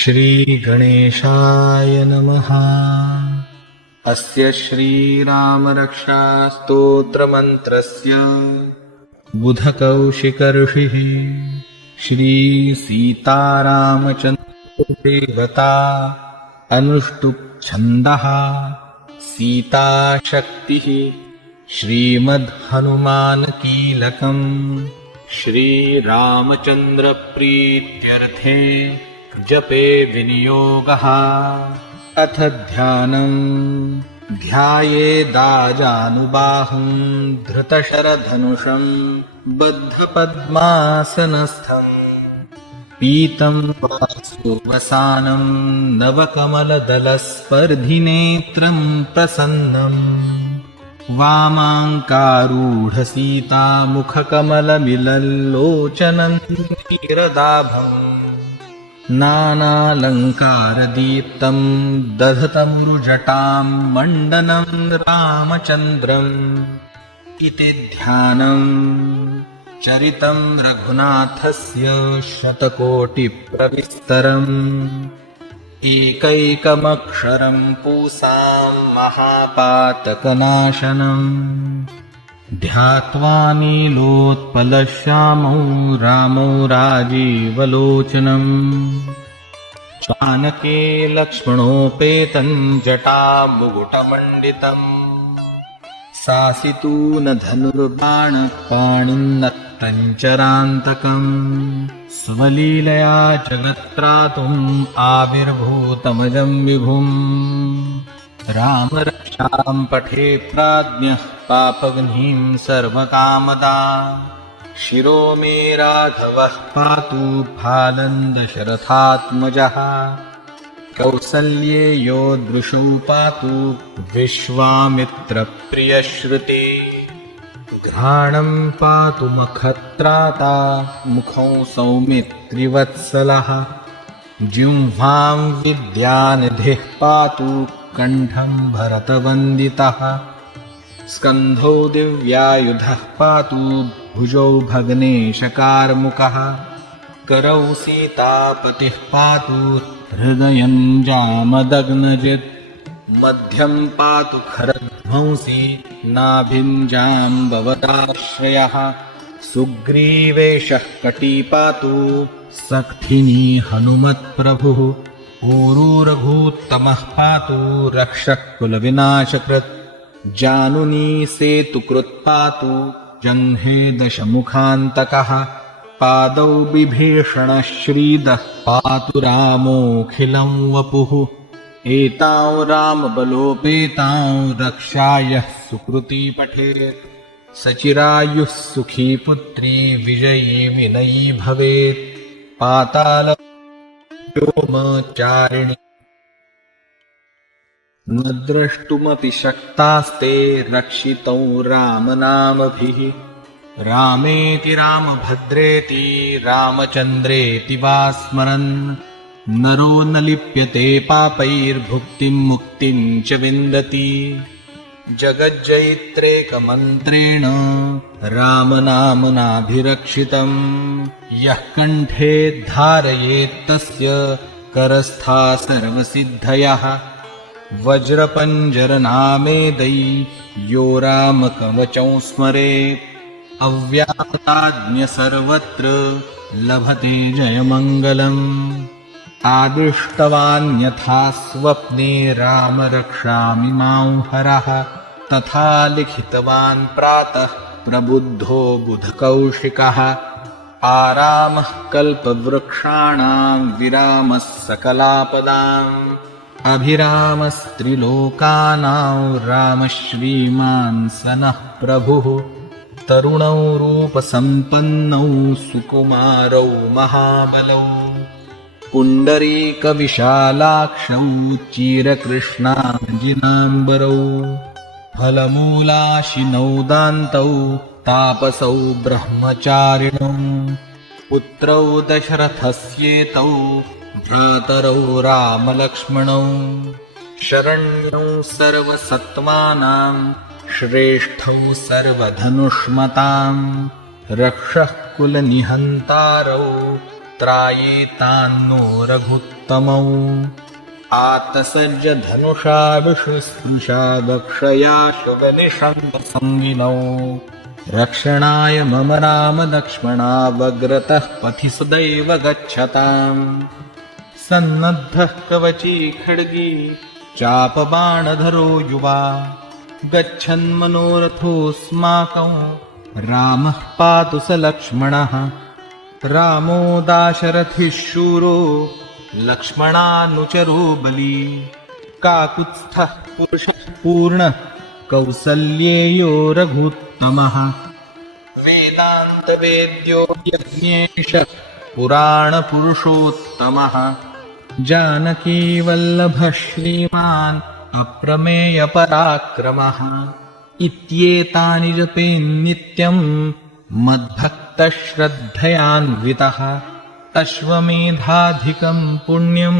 श्रीगणेशाय नमः। अस्य श्रीरामरक्षास्तोत्रमन्त्रस्य बुधकौशिकऋषिः श्रीसीतारामचन्द्रदेवता अनुष्टुप्छन्दः सीताशक्तिः श्रीमद्हनुमानकीलकम् श्रीरामचन्द्रप्रीत्यर्थे जपे विनियोगः। अथ ध्यानम् ध्यायेदाजानुबाहुं धृतशरधनुषं बद्धपद्मासनस्थम् पीतं सुवसानं नवकमलदलस्पर्धिनेत्रं प्रसन्नम् वामाङ्कारूढसीतामुखकमलमिलल्लोचनं क्षीरदाभम् नानालङ्कारदीप्तं दधतमृजटां मण्डनं रामचन्द्रम् इति ध्यानम् चरितं रघुनाथस्य शतकोटिप्रविस्तरम् एकैकमक्षरं पूसां महापातकनाशनम् ध्यात्वा नीलोत्पलश्यामौ रामौ राजीवलोचनम् चानके लक्ष्मणोपेतं जटामुकुटमण्डितम् सासितूनधनुर्बाणपाणिन्नत्तञ्चरान्तकम् स्वलीलया जगत्त्रातुम् आविर्भूतमजं विभुम् रामरक्षां पठे प्राज्ञः पापघ्नीं सर्वकामदा शिरो मे राघवः पातु फालन्दशरथात्मजः कौसल्ये योदृशौ पातु विश्वामित्रप्रियश्रुते घ्राणं पातु मखत्राता मुखौ सौमित्रिवत्सलः जिह्वां विद्यानिधिः पातु कण्ठं भरतवन्दितः स्कन्धौ दिव्यायुधः पातु भुजौ भग्नेशकार्मुकः करौ सीतापतिः पातु हृदयं जामदग्नजित् मध्यं पातु खरध्वंसी नाभिं जाम्बवदाश्रयः सुग्रीवेशः कटी पातु सक्थिनी हनुमत्प्रभुः ऊरूरघूत्तमः पातु रक्षः कुलविनाशकृत् जानुनी सेतुकृत् पातु जह्ने दशमुखान्तकः पादौ बिभीषणः श्रीदः पातु रामोऽखिलं वपुः एतां रामबलोपेतां रक्षायः सुकृती पठेत् सचिरायुः सुखी पुत्री विजयी विनयी भवेत् पातालव्योमचारिणी न द्रष्टुमपि शक्तास्ते रक्षितौ रामनामभिः रामेति रामभद्रेति रामचन्द्रेति वा स्मरन् नरो न लिप्यते पापैर्भुक्तिं मुक्तिं च विन्दति जगज्जयित्रेकमन्त्रेण रामनाम्नाभिरक्षितं यः कण्ठे धारयेत्तस्य करस्था सर्वसिद्धयः वज्रपञ्जरनामेदै यो रामकवचं स्मरेत् अव्याहताज्ञ सर्वत्र लभते जयमङ्गलम् आदिष्टवान्यथा स्वप्ने राम रक्षामि मां हरः तथा लिखितवान् प्रातः प्रबुद्धो बुधकौशिकः आरामः कल्पवृक्षाणां विरामः सकलापदाम् अभिरामस्त्रिलोकानां रामः श्रीमान् सनः प्रभुः तरुणौ रूपसम्पन्नौ सुकुमारौ महाबलौ पुण्डरीकविशालाक्षौ चिरकृष्णाजिनाम्बरौ फलमूलाशिनौ दान्तौ तापसौ ब्रह्मचारिणौ पुत्रौ दशरथस्येतौ भ्रातरौ रामलक्ष्मणौ शरण्यौ सर्वसत्त्वानां श्रेष्ठौ सर्वधनुष्मतां रक्षः कुलनिहन्तारौ त्रायेतान्नो रघुत्तमः रघुत्तमौ आत्सर्ज धनुषा विष्णुस्पृशा दक्षया शुभनिषङ्गसङ्गिनौ रक्षणाय मम राम लक्ष्मणावग्रतः पथि सदैव गच्छताम् सन्नद्धः कवची खड्गी चापबाणधरो युवा गच्छन्मनोरथोऽस्माकं रामः पातु स लक्ष्मणः रामो दाशरथिः शूरो लक्ष्मणानुचरो बली काकुत्स्थः पुरुषः पूर्णः कौसल्येयो रघुत्तमः वेदान्तवेद्यो यज्ञेशः पुराणपुरुषोत्तमः जानकीवल्लभः श्रीमान् अप्रमेयपराक्रमः इत्येतानि जपेन्नित्यं मद्भक्तश्रद्धयान्वितः अश्वमेधाधिकं पुण्यं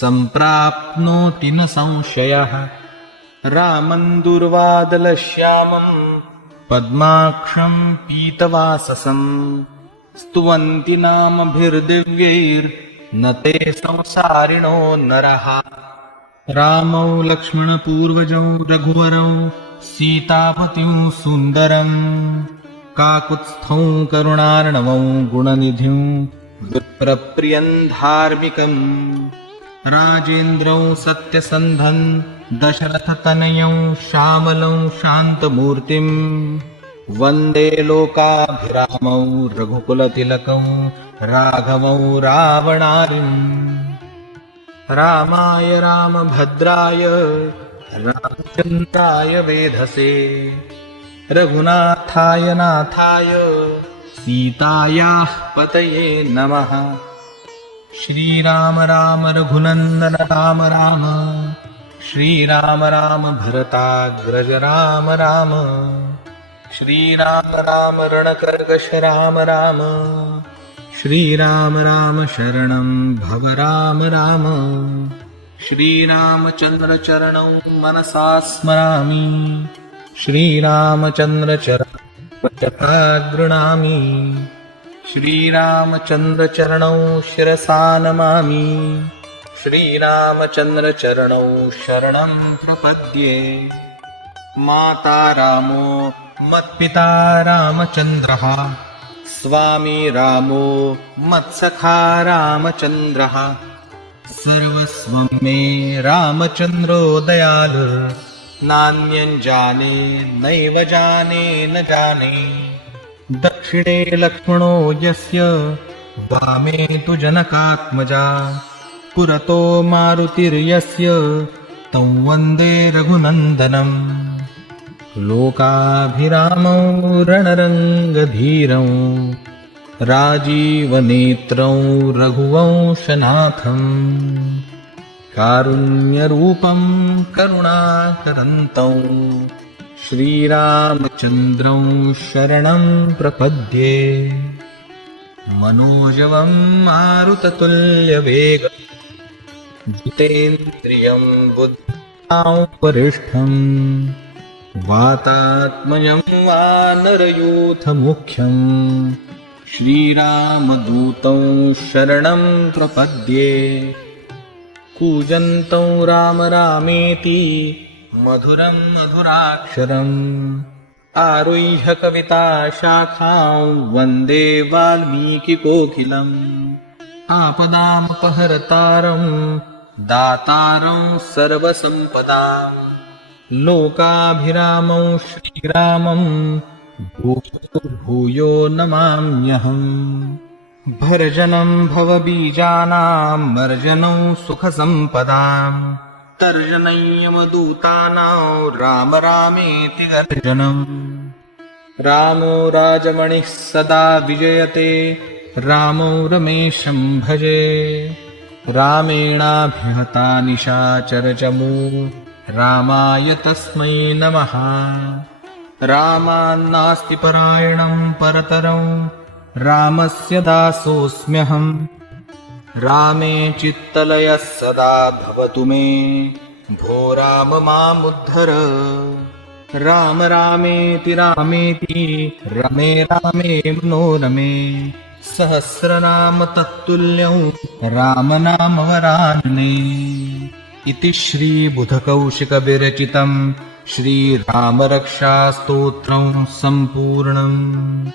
सम्प्राप्नोति न संशयः रामं दुर्वादलश्यामं पद्माक्षं पीतवाससं स्तुवन्ति नामभिर्दिव्यैर्न ते संसारिणो नरः रामौ लक्ष्मणपूर्वजौ रघुवरौ सीतापतिं सुन्दरं काकुत्स्थौ करुणार्णवं गुणनिधिं विप्रप्रियं धार्मिकं राजेन्द्रौ सत्यसन्धं दशरथतनयं श्यामलं शान्तमूर्तिं वन्दे लोकाभिरामौ रघुकुलतिलकं राघवौ रावणारिम् रामाय रामभद्राय रामचन्द्राय वेधसे रघुनाथाय नाथाय सीतायाः पतये नमः श्रीराम राम रघुनन्दन राम राम श्रीराम राम भरताग्रज राम राम श्रीराम राम रणकर्कश राम राम श्रीराम राम शरणं भव राम राम श्रीरामचन्द्र चरणौ मनसा स्मरामि श्रीरामचन्द्र चरणौ गृह्णामि श्रीरामचन्द्र चरणौ शिरसा नमामि श्रीरामचन्द्र चरणौ शरणं प्रपद्ये माता रामो मत्पिता रामचन्द्रः स्वामी रामो मत्सखा रामचन्द्रः सर्वस्वं मे रामचन्द्रो दयालु नान्यं जाने नैव जाने न जाने दक्षिणे लक्ष्मणो यस्य वामे तु जनकात्मजा पुरतो मारुतिर्यस्य तं वन्दे रघुनन्दनम् लोकाभिरामौ रणरङ्गधीरौ राजीवनेत्रौ रघुवंशनाथं कारुण्यरूपं करुणाकरन्तौ श्रीरामचन्द्रं शरणं प्रपद्ये मनोजवं मारुततुल्यवेगं जितेन्द्रियं बुद्ध्यां वातात्मजं वानरयूथमुख्यं श्रीरामदूतं शरणं प्रपद्ये कूजन्तं राम रामेति मधुरं मधुराक्षरम् आरुह्य कविताशाखां वन्दे वाल्मीकिकोकिलम् आपदामपहर्तारं दातारं सर्वसम्पदां लोकाभिरामं श्रीरामं भूयो भूयो नमाम्यहम् भर्जनं भवबीजानां मर्जनं सुखसम्पदां तर्जनं यमदूतानां राम रामेति गर्जनम् रामो राजमणिः सदा विजयते रामो रमेशं भजे रामेणाभिहता निशाचरचमू रामाय तस्मै नमः रामान्नास्ति परायणं परतरं रामस्य दासोऽस्म्यहम् रामे चित्तलयः सदा भवतु मे भो राम मामुद्धर राम रामेति रामेति रमे रामे मनोरमे सहस्रनाम तत्तुल्यं रामनामवरानने। इति श्रीबुधकौशिकविरचितं श्रीरामरक्षास्तोत्रं सम्पूर्णम्।